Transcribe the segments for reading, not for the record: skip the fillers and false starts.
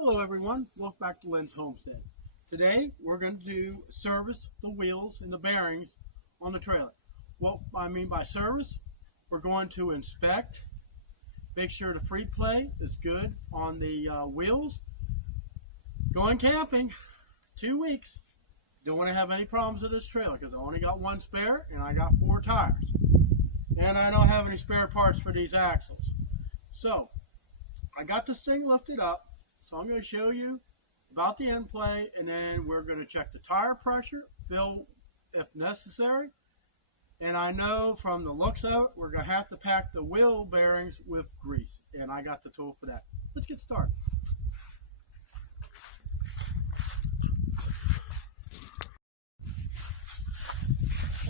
Hello everyone, welcome back to Lynn's Homestead. Today we're going to service the wheels and the bearings on the trailer. What I mean by service, we're going to inspect, make sure the free play is good on the wheels. Going camping, 2 weeks. Don't want to have any problems with this trailer because I only got one spare and I got 4 tires. And I don't have any spare parts for these axles. So, I got this thing lifted up. So I'm going to show you about the end play, and then we're going to check the tire pressure, fill if necessary. And I know from the looks of it, we're going to have to pack the wheel bearings with grease. And I got the tool for that. Let's get started.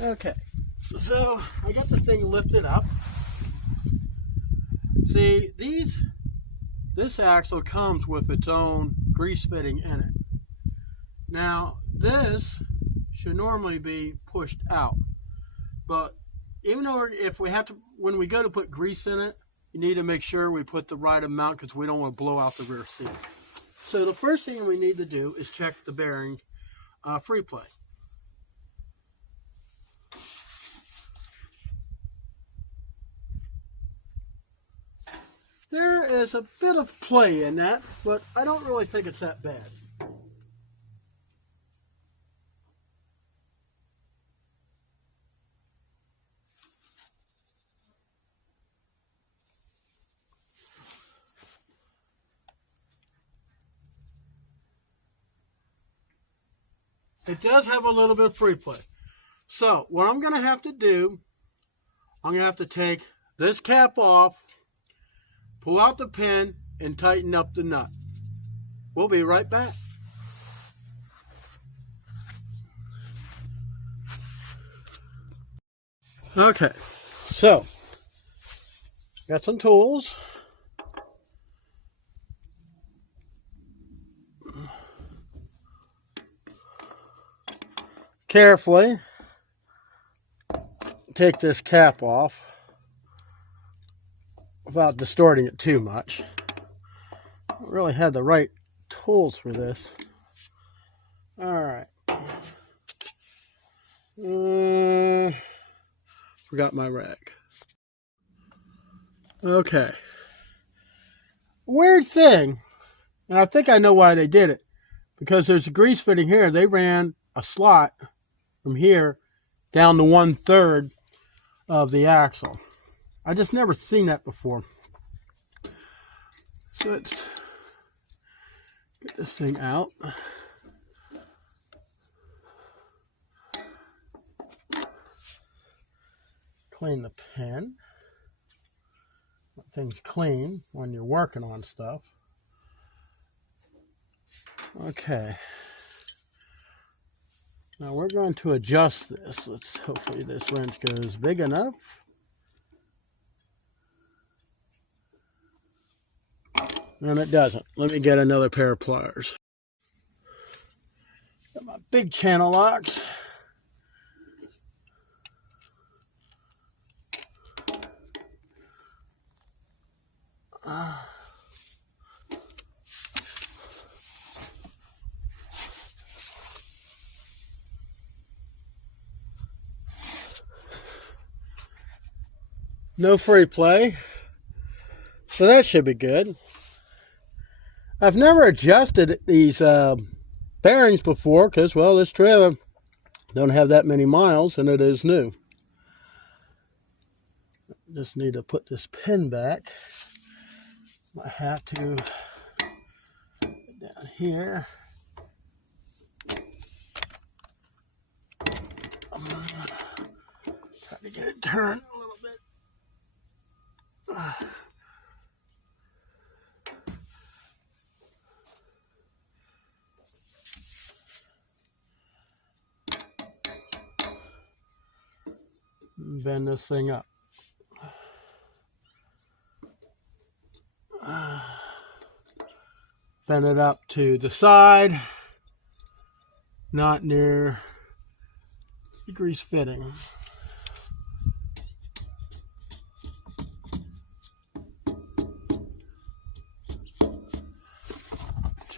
Okay, so I got the thing lifted up. See, this axle comes with its own grease fitting in it. Now, this should normally be pushed out, but even though if we have to, when we go to put grease in it, you need to make sure we put the right amount because we don't want to blow out the rear seat. So the first thing we need to do is check the bearing free play. There is a bit of play in that, but I don't really think it's that bad. It does have a little bit of free play. So what I'm going to have to do, I'm going to have to take this cap off, pull out the pin, and tighten up the nut. We'll be right back. Okay, so got some tools. Carefully take this cap off without distorting it too much. I don't really have the right tools for this. Alright. Forgot my rag. Okay. Weird thing, and I think I know why they did it. Because there's a grease fitting here. They ran a slot from here down to 1/3 of the axle. I just never seen that before. So let's get this thing out. Clean the pin. Let things clean when you're working on stuff. Okay. Now we're going to adjust this. Hopefully this wrench goes big enough. And it doesn't. Let me get another pair of pliers. Got my big channel locks. No free play. So that should be good. I've never adjusted these bearings before because, well, this trailer don't have that many miles and it is new. Just need to put this pin back. I have to put it down here. Try to get it turned a little bit. Bend this thing up. Bend it up to the side, not near the grease fitting.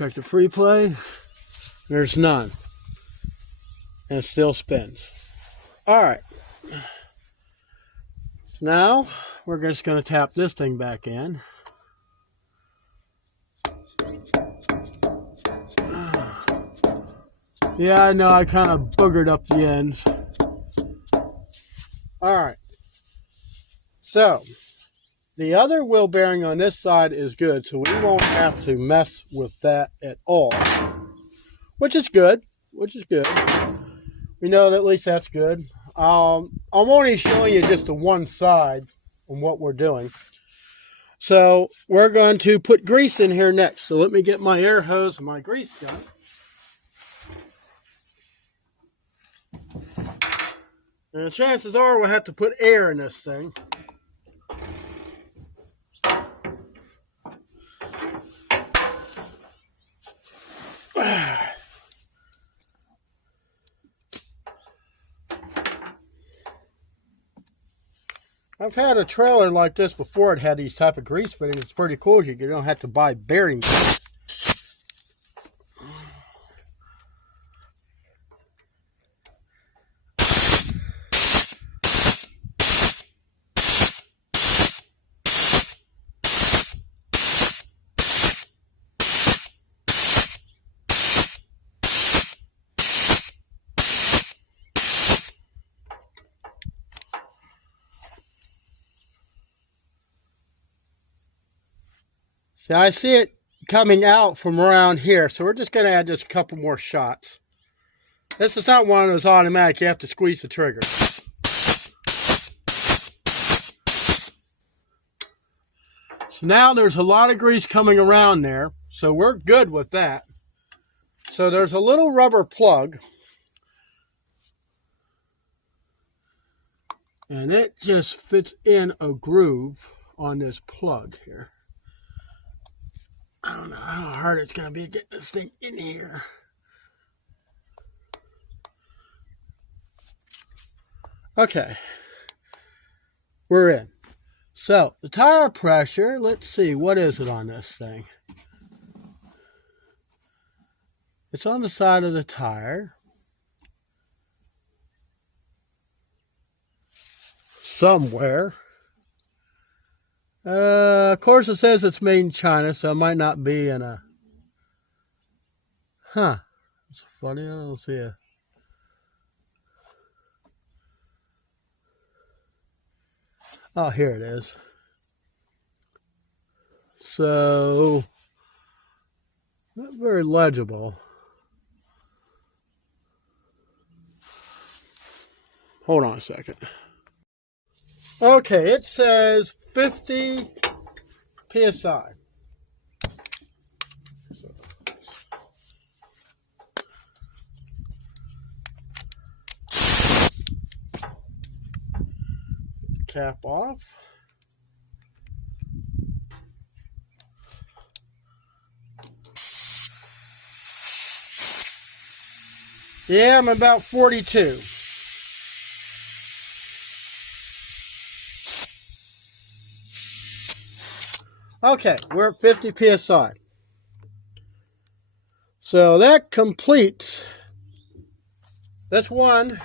Check the free play. There's none. And it still spins. Alright. Now, we're just going to tap this thing back in. Yeah, I know, I kind of boogered up the ends. Alright. So, the other wheel bearing on this side is good, so we won't have to mess with that at all. Which is good. We know that at least that's good. I'm only showing you just the one side on what we're doing. So, we're going to put grease in here next. So let me get my air hose and my grease gun. And the chances are we'll have to put air in this thing. I've had a trailer like this before. It had these type of grease fittings. It's pretty cool. You don't have to buy bearing grease. See, I see it coming out from around here, so we're just going to add just a couple more shots. This is not one of those automatic, you have to squeeze the trigger. So now there's a lot of grease coming around there, so we're good with that. So there's a little rubber plug, and it just fits in a groove on this plug here. I don't know how hard it's going to be getting this thing in here. Okay. We're in. So, the tire pressure, let's see, what is it on this thing? It's on the side of the tire. Somewhere. Of course it says it's made in China, so it might not be in a... Huh. It's funny, I don't see a... Oh, here it is. So... not very legible. Hold on a second. Okay, it says 50 PSI. Cap off. Yeah, I'm about 42. Okay, we're at 50 PSI. So that completes this one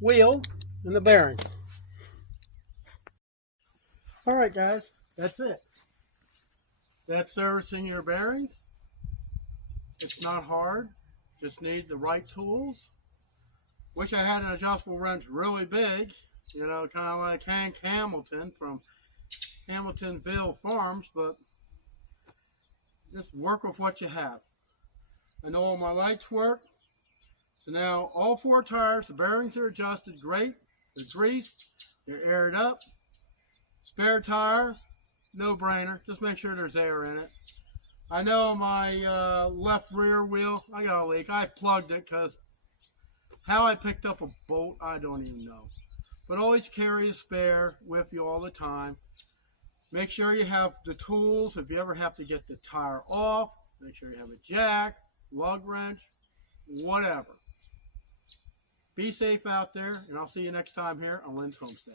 wheel and the bearing. Alright guys, that's it. That's servicing your bearings. It's not hard, just need the right tools. Wish I had an adjustable wrench really big, you know, kind of like Hank Hamilton from Hamiltonville Farms, but just work with what you have. I know all my lights work. So now all four tires, the bearings are adjusted great. They're greased, they're aired up. Spare tire, no brainer. Just make sure there's air in it. I know my left rear wheel, I got a leak. I plugged it because how I picked up a bolt, I don't even know. But always carry a spare with you all the time. Make sure you have the tools if you ever have to get the tire off. Make sure you have a jack, lug wrench, whatever. Be safe out there, and I'll see you next time here on Lynn's Homestead.